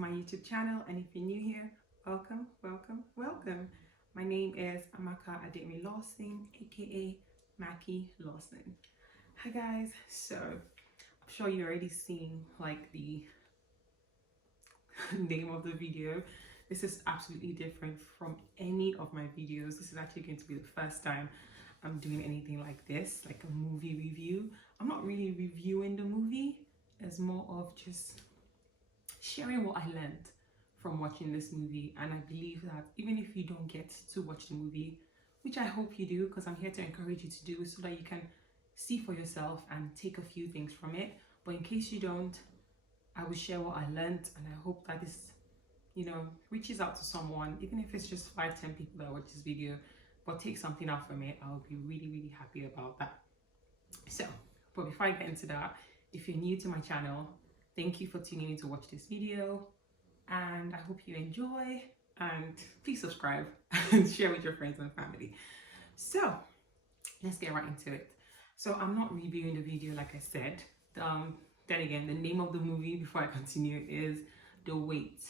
my YouTube channel, and if you're new here, welcome, welcome, welcome. My name is MakkyLawson, aka MakkyLawson. Hi guys, so I'm sure you're already seeing like the name of the video. This is absolutely different from any of my videos. This is actually going to be the first time I'm doing anything like this, like a movie review. I'm not really reviewing the movie, it's more of just sharing what I learned from watching this movie. And I believe that even if you don't get to watch the movie, which I hope you do, because I'm here to encourage you to do, so that you can see for yourself and take a few things from it. But in case you don't, I will share what I learned, and I hope that this, reaches out to someone, even if it's just 5-10 people that watch this video, but take something out from it. I'll be really happy about that. So, but before I get into that, if you're new to my channel, thank you for tuning in to watch this video, and I hope you enjoy, and please subscribe and share with your friends and family. So let's get right into it. So I'm not reviewing the video, like I said. Then again, the name of the movie, before I continue, is The Wait,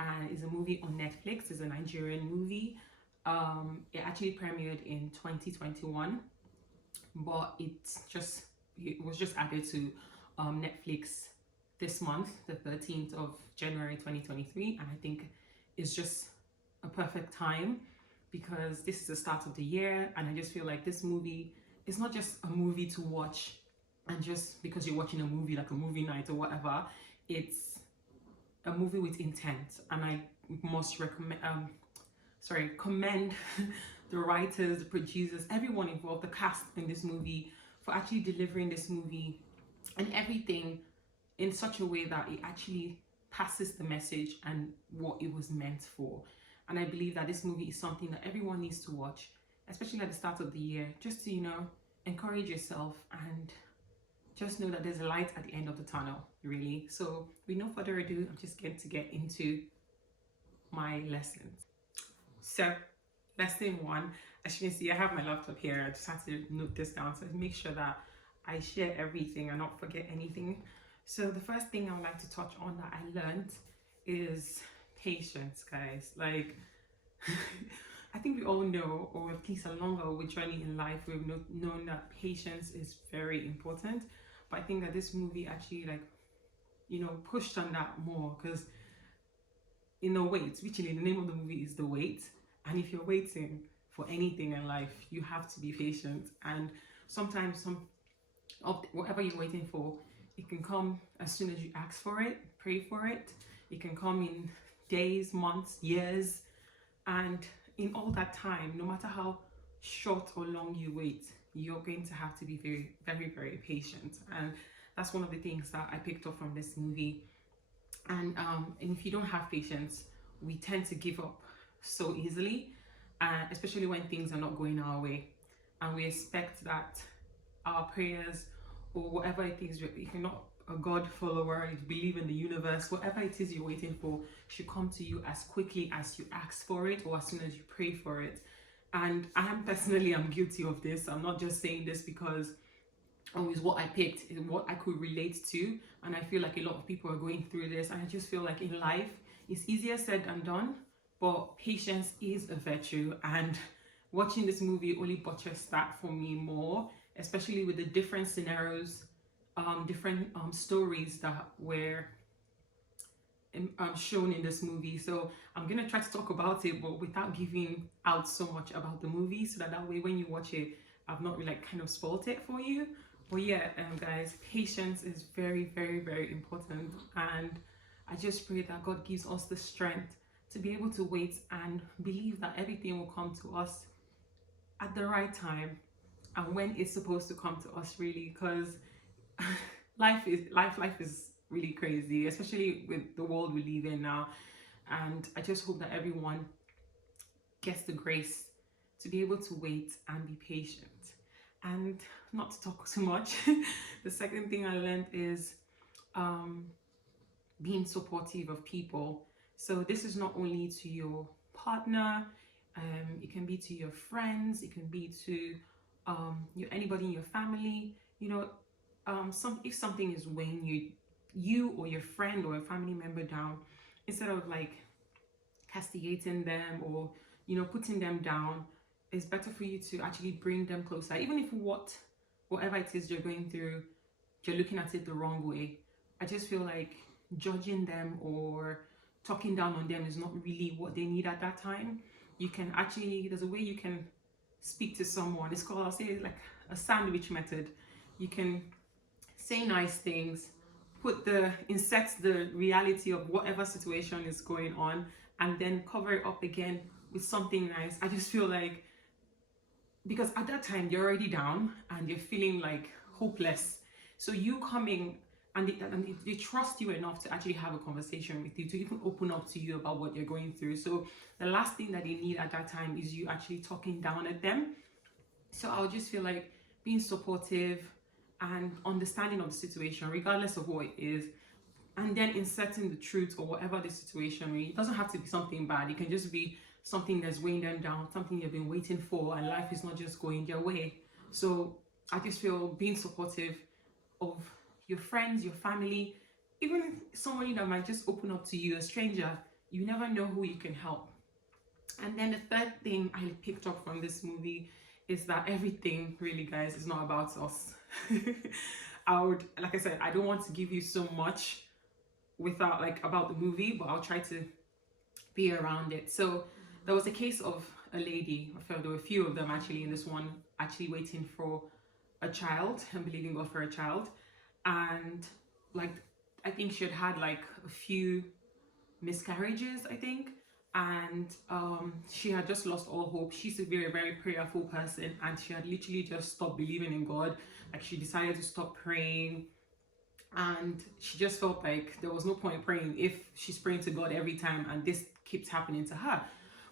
and it's a movie on Netflix. It's a Nigerian movie. It actually premiered in 2021, but it was just added to Netflix this month, the 13th of January 2023, and I think it's just a perfect time because this is the start of the year, and I just feel like this movie is not just a movie to watch and just because you're watching a movie, like a movie night or whatever. It's a movie with intent, and I must commend the writers, the producers, everyone involved, the cast in this movie, for actually delivering this movie and everything in such a way that it actually passes the message and what it was meant for. And I believe that this movie is something that everyone needs to watch, especially at the start of the year, just to encourage yourself and just know that there's a light at the end of the tunnel, really. So with no further ado, I'm just going to get into my lessons. So lesson 1, as you can see, I have my laptop here. I just have to note this down so make sure that I share everything and not forget anything. So the first thing I would like to touch on that I learned is patience, guys. Like I think we all know, or at least along our journey in life, we've known that patience is very important. But I think that this movie actually pushed on that more, because in The Wait, literally the name of the movie is The Wait, and if you're waiting for anything in life, you have to be patient. And sometimes whatever you're waiting for, it can come as soon as you ask for it, pray for it. It can come in days, months, years, and in all that time, no matter how short or long you wait, you're going to have to be very patient. And that's one of the things that I picked up from this movie. And if you don't have patience, we tend to give up so easily, especially when things are not going our way, and we expect that our prayers or whatever it is, if you're not a God follower, you believe in the universe, whatever it is you're waiting for should come to you as quickly as you ask for it or as soon as you pray for it. And I'm guilty of this. I'm not just saying this because always what I picked is what I could relate to, and I feel like a lot of people are going through this. And I just feel like in life it's easier said than done, but patience is a virtue, and watching this movie only buttressed that for me more, especially with the different scenarios, different stories that were shown in this movie. So I'm gonna try to talk about it, but without giving out so much about the movie, so that way when you watch it, I've not really kind of spoiled it for you. But yeah, guys, patience is very important, and I just pray that God gives us the strength to be able to wait and believe that everything will come to us at the right time and when it's supposed to come to us, really. Because life is really crazy, especially with the world we live in now. And I just hope that everyone gets the grace to be able to wait and be patient. And not to talk too much, the second thing I learned is being supportive of people. So this is not only to your partner, it can be to your friends, it can be to anybody in your family. If something is weighing you or your friend or a family member down, instead of like castigating them or, you know, putting them down, it's better for you to actually bring them closer. Even if whatever it is you're going through, you're looking at it the wrong way. I just feel like judging them or talking down on them is not really what they need at that time. You can actually, there's a way you can speak to someone. It's called, I'll say, like a sandwich method. You can say nice things, insert the reality of whatever situation is going on, and then cover it up again with something nice. I just feel like, because at that time you're already down and you're feeling like hopeless, so you coming and they trust you enough to actually have a conversation with you, to even open up to you about what you're going through. So the last thing that they need at that time is you actually talking down at them. So I would just feel like being supportive and understanding of the situation, regardless of what it is, and then inserting the truth or whatever the situation is. It doesn't have to be something bad. It can just be something that's weighing them down, something you've been waiting for, and life is not just going their way. So I just feel being supportive of your friends, your family, even somebody that might just open up to you, a stranger. You never know who you can help. And then the third thing I picked up from this movie is that everything really, guys, is not about us. Like I said, I don't want to give you so much without like about the movie, but I'll try to be around it. So there was a case of a lady, I felt there were a few of them actually in this one, actually waiting for a child and believing God for a child. And like, I think she had like a few miscarriages, I think. And she had just lost all hope. She's a very, very prayerful person, and she had literally just stopped believing in God. Like, she decided to stop praying, and she just felt like there was no point praying if she's praying to God every time and this keeps happening to her.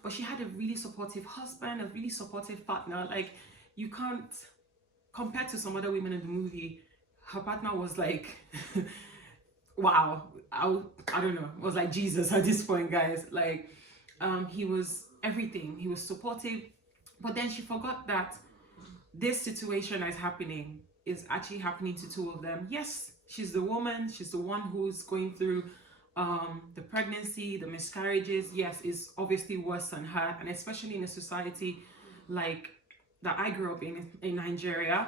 But she had a really supportive husband, a really supportive partner. Like, you can't compare to some other women in the movie. Her partner was like wow, I don't know, it was like Jesus at this point, guys. Like, he was everything. He was supportive. But then she forgot that this situation that's happening is actually happening to two of them. Yes, she's the woman, she's the one who's going through the pregnancy, the miscarriages. Yes, is obviously worse than her, and especially in a society like that I grew up in Nigeria,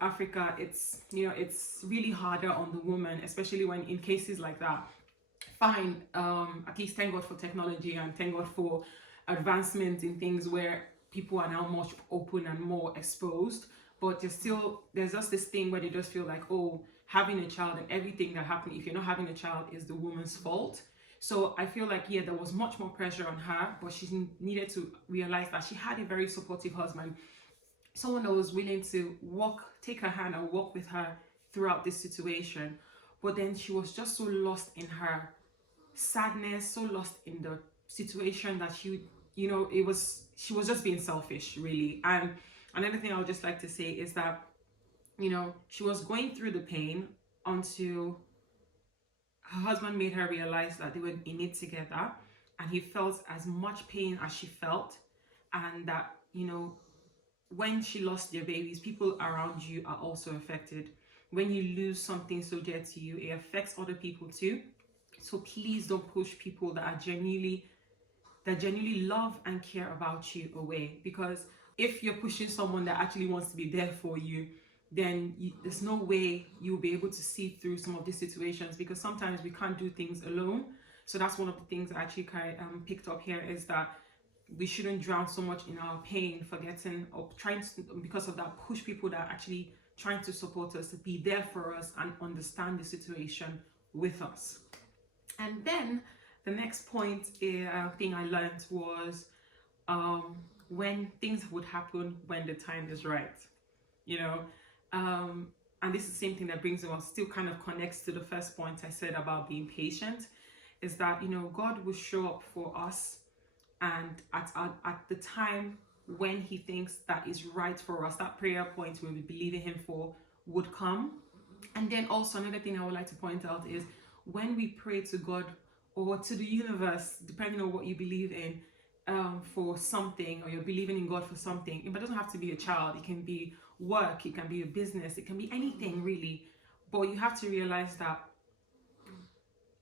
Africa. It's, you know, it's really harder on the woman, especially when in cases like that. Fine, at least thank God for technology and thank God for advancement in things where people are now much open and more exposed. But there's just this thing where they just feel like, oh, having a child and everything that happened, if you're not having a child, is the woman's fault. So I feel like, yeah, there was much more pressure on her, but she needed to realize that she had a very supportive husband, someone that was willing to take her hand and walk with her throughout this situation. But then she was just so lost in her sadness, so lost in the situation that she was just being selfish, really. And another thing I would just like to say is that, you know, she was going through the pain until her husband made her realize that they were in it together, and he felt as much pain as she felt. And that, you know, when she lost their babies, people around you are also affected. When you lose something so dear to you, it affects other people too. So please don't push people that genuinely love and care about you away. Because if you're pushing someone that actually wants to be there for you, then there's no way you'll be able to see through some of these situations, because sometimes we can't do things alone. So that's one of the things I actually picked up here, is that we shouldn't drown so much in our pain, forgetting or trying to, because of that, push people that are actually trying to support us, to be there for us and understand the situation with us. And then the next point thing I learned was when things would happen when the time is right, you know. And this is the same thing that brings us, still kind of connects to the first point I said about being patient, is that, you know, God will show up for us, and at the time when he thinks that is right for us, that prayer point we'll be believing him for would come. And then also another thing I would like to point out is, when we pray to God or to the universe, depending on what you believe in, for something, or you're believing in God for something, it doesn't have to be a child, it can be work, it can be a business, it can be anything really. But you have to realize that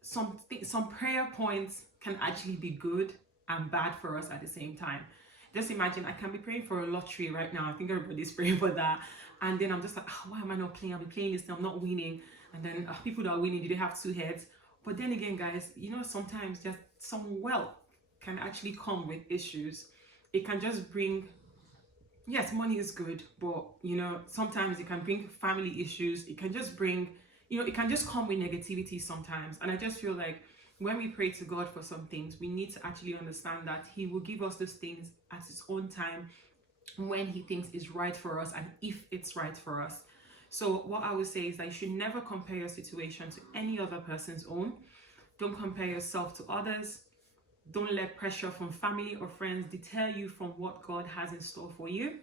some prayer points can actually be good and bad for us at the same time. Just imagine I can be praying for a lottery right now. I think everybody's praying for that. And then I'm just like, oh, why am I not playing? I'll be playing this, I'm not winning. And then people that are winning, do they have two heads? But then again, guys, sometimes just some wealth can actually come with issues. It can just bring, yes, money is good, but sometimes it can bring family issues. It can just bring, it can just come with negativity sometimes. And I just feel like when we pray to God for some things, we need to actually understand that He will give us those things at His own time, when He thinks is right for us and if it's right for us. So what I would say is that you should never compare your situation to any other person's own. Don't compare yourself to others. Don't let pressure from family or friends deter you from what God has in store for you.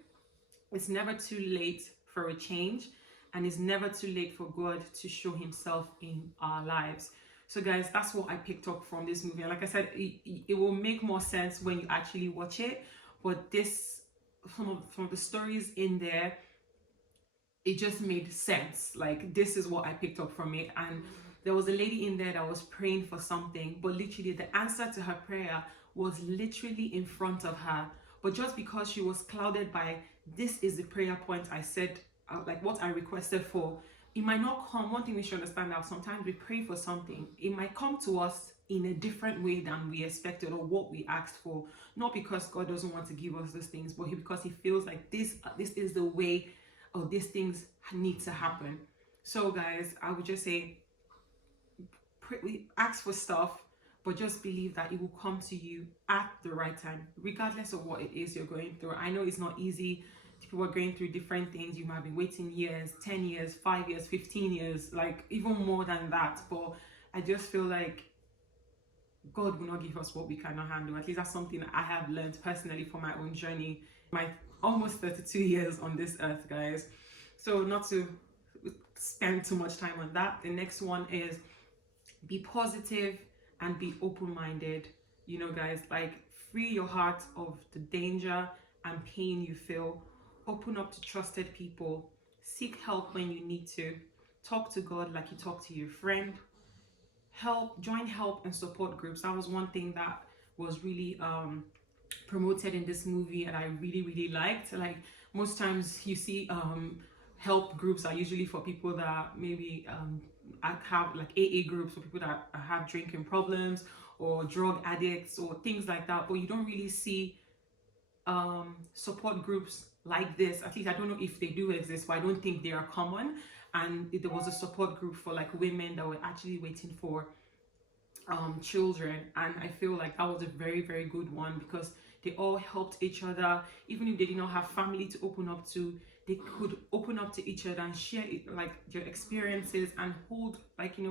It's never too late for a change, and it's never too late for God to show Himself in our lives. So guys, that's what I picked up from this movie. And like I said, it will make more sense when you actually watch it. But this, some of the stories in there, it just made sense. Like, this is what I picked up from it. And there was a lady in there that was praying for something, but literally the answer to her prayer was literally in front of her. But just because she was clouded by, this is the prayer point I said, like what I requested for, it might not come. One thing we should understand, that sometimes we pray for something, it might come to us in a different way than we expected or what we asked for. Not because God doesn't want to give us those things, but because He feels like this is the way, or these things need to happen. So guys, I would just say, ask for stuff, but just believe that it will come to you at the right time, regardless of what it is you're going through. I know it's not easy. People are going through different things. You might be waiting years, 10 years, 5 years, 15 years, like even more than that. But I just feel like God will not give us what we cannot handle. At least that's something I have learned personally from my own journey, my almost 32 years on this earth, guys. So not to spend too much time on that, the next one is be positive and be open-minded. Guys, like, free your heart of the danger and pain you feel. Open up to trusted people. Seek help when you need to. Talk to God like you talk to your friend. Join help and support groups. That was one thing that was really promoted in this movie, and I really liked. Like, most times you see help groups are usually for people that maybe have, like, AA groups for people that have drinking problems or drug addicts or things like that, but you don't really see support groups like this. At least I don't know if they do exist, but I don't think they are common. And there was a support group for, like, women that were actually waiting for children, and I feel like that was a very good one, because they all helped each other. Even if they did not have family to open up to, they could open up to each other and share like their experiences, and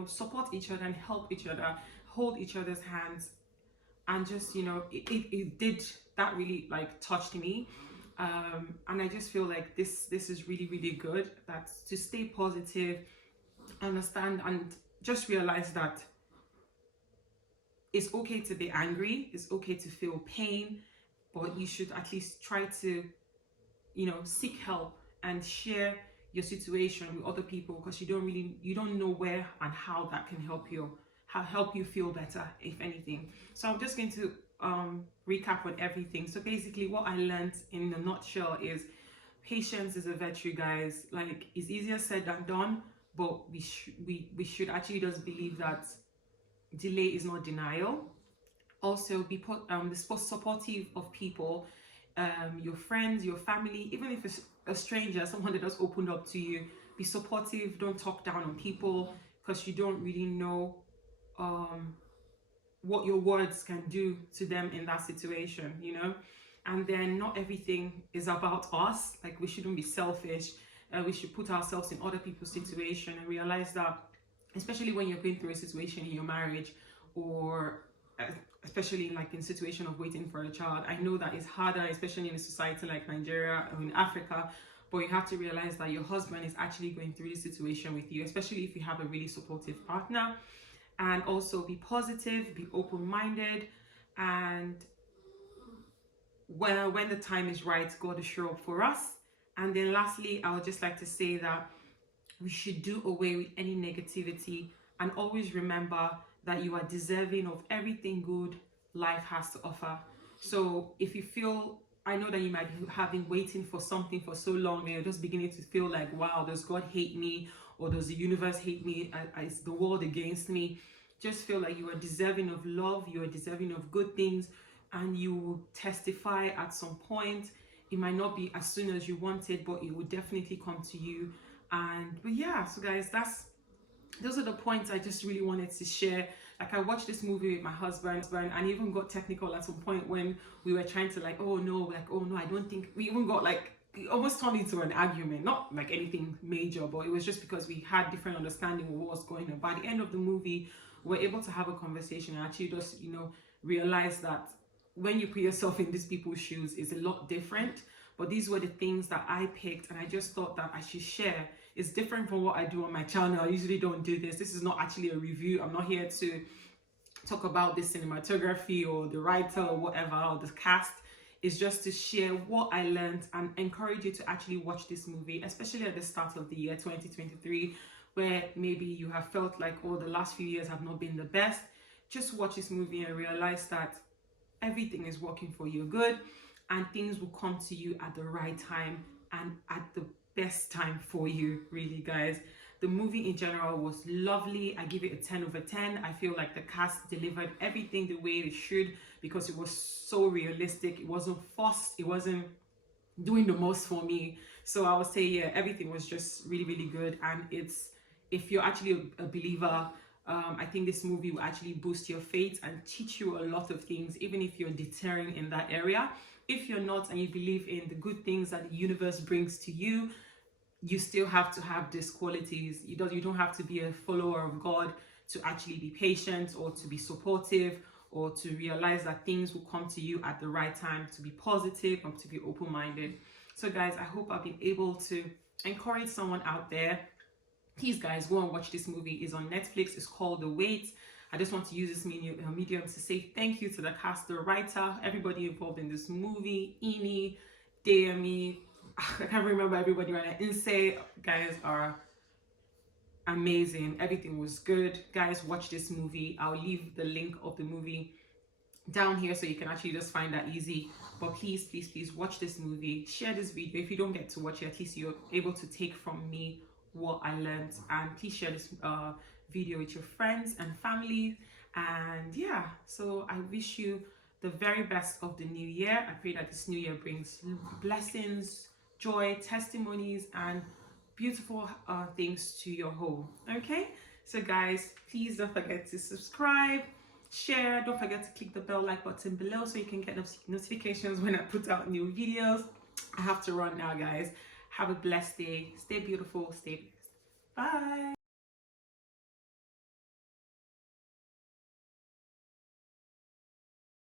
support each other and help each other, hold each other's hands. And just it did, that really, like, touched me. And I just feel like this is really good, that to stay positive, understand, and just realize that it's okay to be angry, it's okay to feel pain, but you should at least try to seek help and share your situation with other people, because you don't know where and how that can help you feel better, if anything. So I'm just going to recap on everything. So basically, what I learned in a nutshell is patience is a virtue, guys. Like, it's easier said than done, but we should actually just believe that delay is not denial. Also, be supportive of people, your friends, your family, even if it's a stranger, someone that just opened up to you. Be supportive. Don't talk down on people, because you don't really know what your words can do to them in that situation, And then not everything is about us. Like, we shouldn't be selfish. We should put ourselves in other people's situation and realize that, especially when you're going through a situation in your marriage, or especially like in situation of waiting for a child. I know that it's harder, especially in a society like Nigeria or in Africa, but you have to realize that your husband is actually going through this situation with you, especially if you have a really supportive partner. And also be positive, be open-minded, and when the time is right, God will show up for us. And then lastly, I would just like to say that we should do away with any negativity, and always remember that you are deserving of everything good life has to offer. So if you feel, I know that you might have been waiting for something for so long and you're just beginning to feel like, wow, does God hate me, or does the universe hate me? Is the world against me? Just feel like you are deserving of love, you are deserving of good things, and you will testify at some point. It might not be as soon as you want it, but it will definitely come to you. And but yeah, so guys, those are the points I just really wanted to share. Like, I watched this movie with my husband and even got technical at some point when we were trying to like, oh no, I don't think, we even got like, it almost turned into an argument, not like anything major, but it was just because we had different understanding of what was going on. By the end of the movie, we're able to have a conversation and actually just, realize that when you put yourself in these people's shoes, it's a lot different. But these were the things that I picked, and I just thought that I should share. It's different from what I do on my channel. I usually don't do this. This is not actually a review. I'm not here to talk about the cinematography or the writer or whatever, or the cast. It's just to share what I learned and encourage you to actually watch this movie, especially at the start of the year 2023, where maybe you have felt like, oh, the last few years have not been the best. Just watch this movie and realize that everything is working for your good, and things will come to you at the right time and at the best time for you, really, guys. The movie in general was lovely. I give it a 10 over 10. I feel like the cast delivered everything the way it should, because it was so realistic. It wasn't forced. It wasn't doing the most for me. So I would say, yeah, everything was just really, really good. And if you're actually a believer, I think this movie will actually boost your faith and teach you a lot of things, even if you're deterring in that area. If you're not and you believe in the good things that the universe brings to you, you still have to have these qualities. You don't have to be a follower of God to actually be patient or to be supportive or to realize that things will come to you at the right time, to be positive and to be open-minded. So guys, I hope I've been able to encourage someone out there. Please guys, go and watch this movie. It's on Netflix. It's called THEWAIT. I just want to use this medium to say thank you to the cast, the writer, everybody involved in this movie. Ini, Dayami, I can't remember everybody right now. Inse, guys are amazing. Everything was good. Guys, watch this movie. I'll leave the link of the movie down here so you can actually just find that easy. But please, please, please watch this movie. Share this video. If you don't get to watch it, at least you're able to take from me what I learned. And please share this video with your friends and family. And yeah, so I wish you the very best of the new year. I pray that this new year brings blessings, joy, testimonies, and beautiful things to your home. Okay, so guys, please don't forget to subscribe, share, don't forget to click the bell like button below so you can get notifications when I put out new videos. I have to run now, guys. Have a blessed day. Stay beautiful, stay blessed. Bye.